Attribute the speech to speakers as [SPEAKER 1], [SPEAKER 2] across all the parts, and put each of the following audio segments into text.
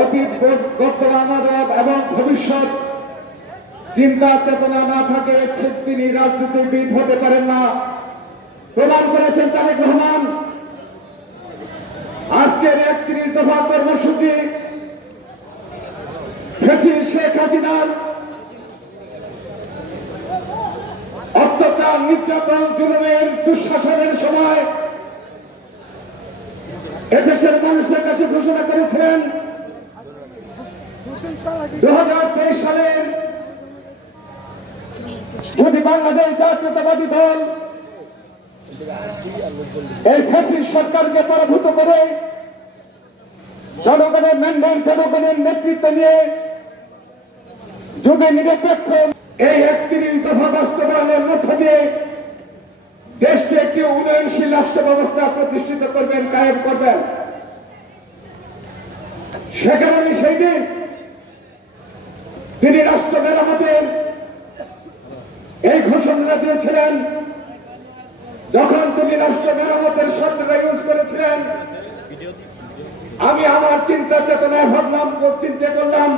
[SPEAKER 1] অতীত বর্তমান এবং ভবিষ্যৎ চিন্তা চেতনা না থাকে তিনি রাজনীতিবিদ হতে পারেন না। প্রমাণ করেছেন তারেক রহমান। আজকের একত্রিশ দফা কর্মসূচি শেখ হাসিনার অত্যাচার, নির্যাতন, জুলুমের দুঃশাসনের সময় এদেশের মানুষের কাছে ঘোষণা করেছিলেন দু হাজার তেইশ সালের যদি বাংলাদেশ জাতীয়তাবাদী দল এই ফ্যাসিস্ট সরকারকে পরাভূত করে জনগণের ম্যান্ডেট, জনগণের নেতৃত্ব নিয়ে যুগে নিরপেক্ষ এই একত্রিশ দফা বাস্তবায়নের মধ্য দিয়ে দেশকে একটি উন্নয়নশীল রাষ্ট্র ব্যবস্থা প্রতিষ্ঠিত করবেন, কায়েম করবেন। সেখানে সেই দিন তিনি রাষ্ট্র মেরামতের এই ঘোষণা দিয়েছিলেন, যখন তিনি রাষ্ট্র মেরামতের শব্দটা ইউজ করেছিলেন, আমি আমার চিন্তা চেতনায় ভাবলাম চিন্তা করলাম,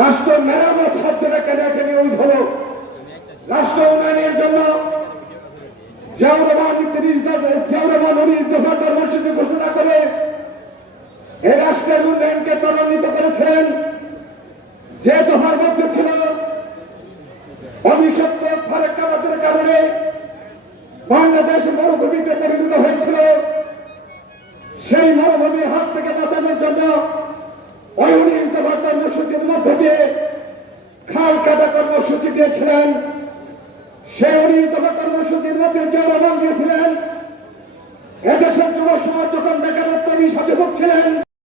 [SPEAKER 1] রাষ্ট্র মেরামত শব্দটা কেন এখানে ইউজ হলো? রাষ্ট্র উন্নয়নের জন্য জিয়াউর উনিশ দফা কর্মসূচি ঘোষণা করে এ রাষ্ট্রের উন্নয়নকে ত্বরান্বিত করেছেন যে দফার মধ্যে ছিল, অভিশপ্ত ফারাক্কাবাদের কারণে বাংলাদেশ মরুভূমিতে পরিণত হয়েছিল। সেই মরুভূমির হাত থেকে বাঁচানোর জন্য দফা কর্মসূচির মধ্য দিয়ে খাল কাটা কর্মসূচি দিয়েছিলেন। সেই দফা কর্মসূচির মধ্যে যে রহমান দিয়েছিলেন। এদেশের যুব সমাজ যখন বেকারত্বের হিসাবে ভুগছিলেন